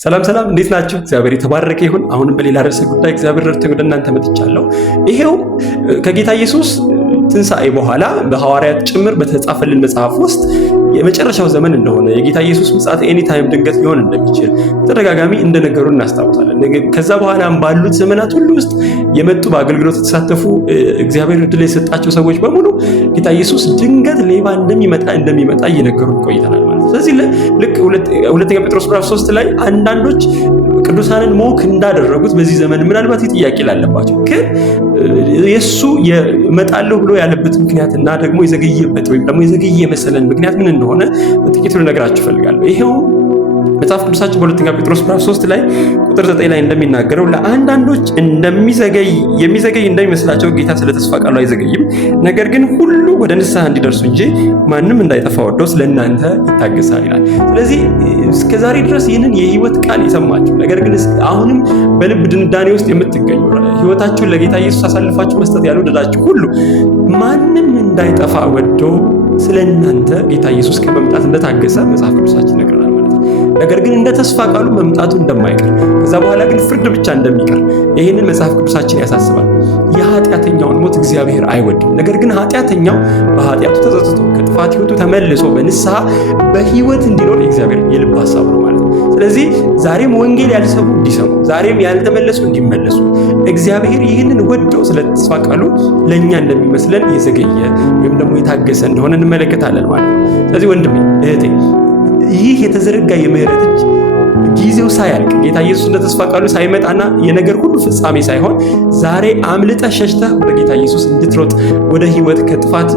ሰላም እንዴት ናችሁ? እግዚአብሔር የተባረከ ይሁን። አሁንም በሌላ ርዕሰ ጉዳይ እግዚአብሔር ረድቶኝ ወደ እናንተ መጥቻለሁ። ይሄው ከጌታ ኢየሱስ ትንሣኤ በኋላ በሐዋርያት ጭምር በተጻፈልን መጽሐፍ ውስጥ የመጨረሻው ዘመን እንደሆነ የጌታ ኢየሱስ ምጽአት ኤኒ ታይም ድንገት ሊሆን እንደሚችል ተደጋጋሚ እንደነገሩ እናስታውሳለን። ከዛ በኋላም ባሉት ዘመናት ሁሉ ውስጥ የመጡ በአገልግሎት የተሳተፉ እግዚአብሔር ዕድል የሰጣቸው ሰዎች በሙሉ ጌታ ኢየሱስ ድንገት ሌባ እንደሚመጣ እየነገሩን ቆይተናል ማለት ነው። ስለዚህ ልክ ሁለተኛ ጴጥሮስ ምዕራፍ 3 ላይ አንዳንዶች ቅዱሳንን ሞክ እንዳደረጉት በዚህ ዘመን ምናልባት ጥያቄ ላለባቸው ግን የሱ የመጣለው ብሎ ያለበት ምክንያትና ደግሞ የዘገየበት ወይም ደግሞ የዘገየ መሰለን ምክንያት ምን እንደሆነ በጥቂቱ ልነግራችሁ ፈልጋለሁ። ይሄው መጽሐፍ ቅዱሳችን በሁለተኛ ጴጥሮስ ምዕራፍ 3 ላይ ቁጥር 9 ላይ እንደሚናገረው ለአንዳንዶች የሚዘገይ እንደሚመስላቸው ጌታ ስለ ተስፋ ቃሉ አይዘገይም፣ ነገር ግን ሁሉ ወደ ንስሐ እንዲደርሱ እንጂ ማንም እንዳይጠፋ ወዶ ስለእናንተ ይታገሳል ይላል። ስለዚህ እስከዛሬ ድረስ ይህንን የህይወት ቃል የሰማችሁ ነገር ግን አሁንም በልብ ድንዳኔ ውስጥ የምትገኙ ህይወታችሁን ለጌታ ኢየሱስ አሳልፋችሁ መስጠት ያልወደዳችሁ ሁሉ ማንም እንዳይጠፋ ወዶ ስለእናንተ ጌታ ኢየሱስ ከመምጣት እንደታገሰ መጽሐፍ ቅዱሳችን ይነግረናል። ነገር ግን እንደ ተስፋ ቃሉ መምጣቱ እንደማይቀር ከዛ በኋላ ግን ፍርድ ብቻ እንደሚቀር ይህንን መጽሐፍ ቅዱሳችን ያሳስባል። የኃጢአተኛውን ሞት እግዚአብሔር አይወድም። ነገር ግን ኃጢአተኛው በኃጢአቱ ተጸጽቶ ከጥፋት ህይወቱ ተመልሶ በንስሐ በህይወት እንዲኖር የእግዚአብሔር የልብ ሐሳብ ነው ማለት ነው። ስለዚህ ዛሬም ወንጌል ያልሰሙ እንዲሰሙ፣ ዛሬም ያልተመለሱ እንዲመለሱ እግዚአብሔር ይህንን ወዶ ስለ ተስፋ ቃሉ ለእኛ እንደሚመስለን የዘገየ ወይም ደግሞ የታገሰ እንደሆነ እንመለከታለን ማለት ነው። ስለዚህ ወንድሜ እህቴ ይህ የተዘረጋ የምህረት እጅ ጊዜው ሳያልቅ ጌታ ኢየሱስ እንደ ተስፋ ቃሉ ሳይመጣና የነገር ሁሉ ፍጻሜ ሳይሆን ዛሬ አምልጠህ ሸሽተህ ወደ ጌታ ኢየሱስ እንድትሮጥ ወደ ህይወት ከጥፋት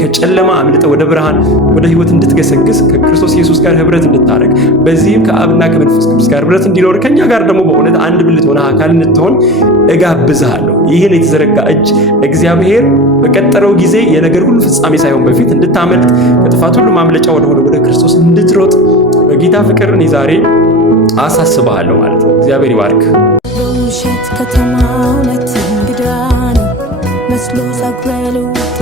ከጨለማ አምልጠህ ወደ ብርሃን ወደ ህይወት እንድትገሰግስ ከክርስቶስ ኢየሱስ ጋር ህብረት እንድታረግ በዚህም ከአብና ከመንፈስ ቅዱስ ጋር ህብረት እንዲኖር ከኛ ጋር ደግሞ በእውነት አንድ ብልት ሆነ አካል እንድትሆን እጋብዝሃለሁ። ይህን የተዘረጋ እጅ እግዚአብሔር በቀጠረው ጊዜ የነገር ሁሉ ፍጻሜ ሳይሆን በፊት እንድታመልጥ ከጥፋት ሁሉ ማምለጫ ወደሆነ ወደ ክርስቶስ እንድትሮጥ በጌታ ፍቅር እኔ ዛሬ አሳስብሃለሁ ማለት ነው። እግዚአብሔር ይባርክ። በውሸት ከተማ እውነት እንግዳ ነው መስሎ ሳጉረሉት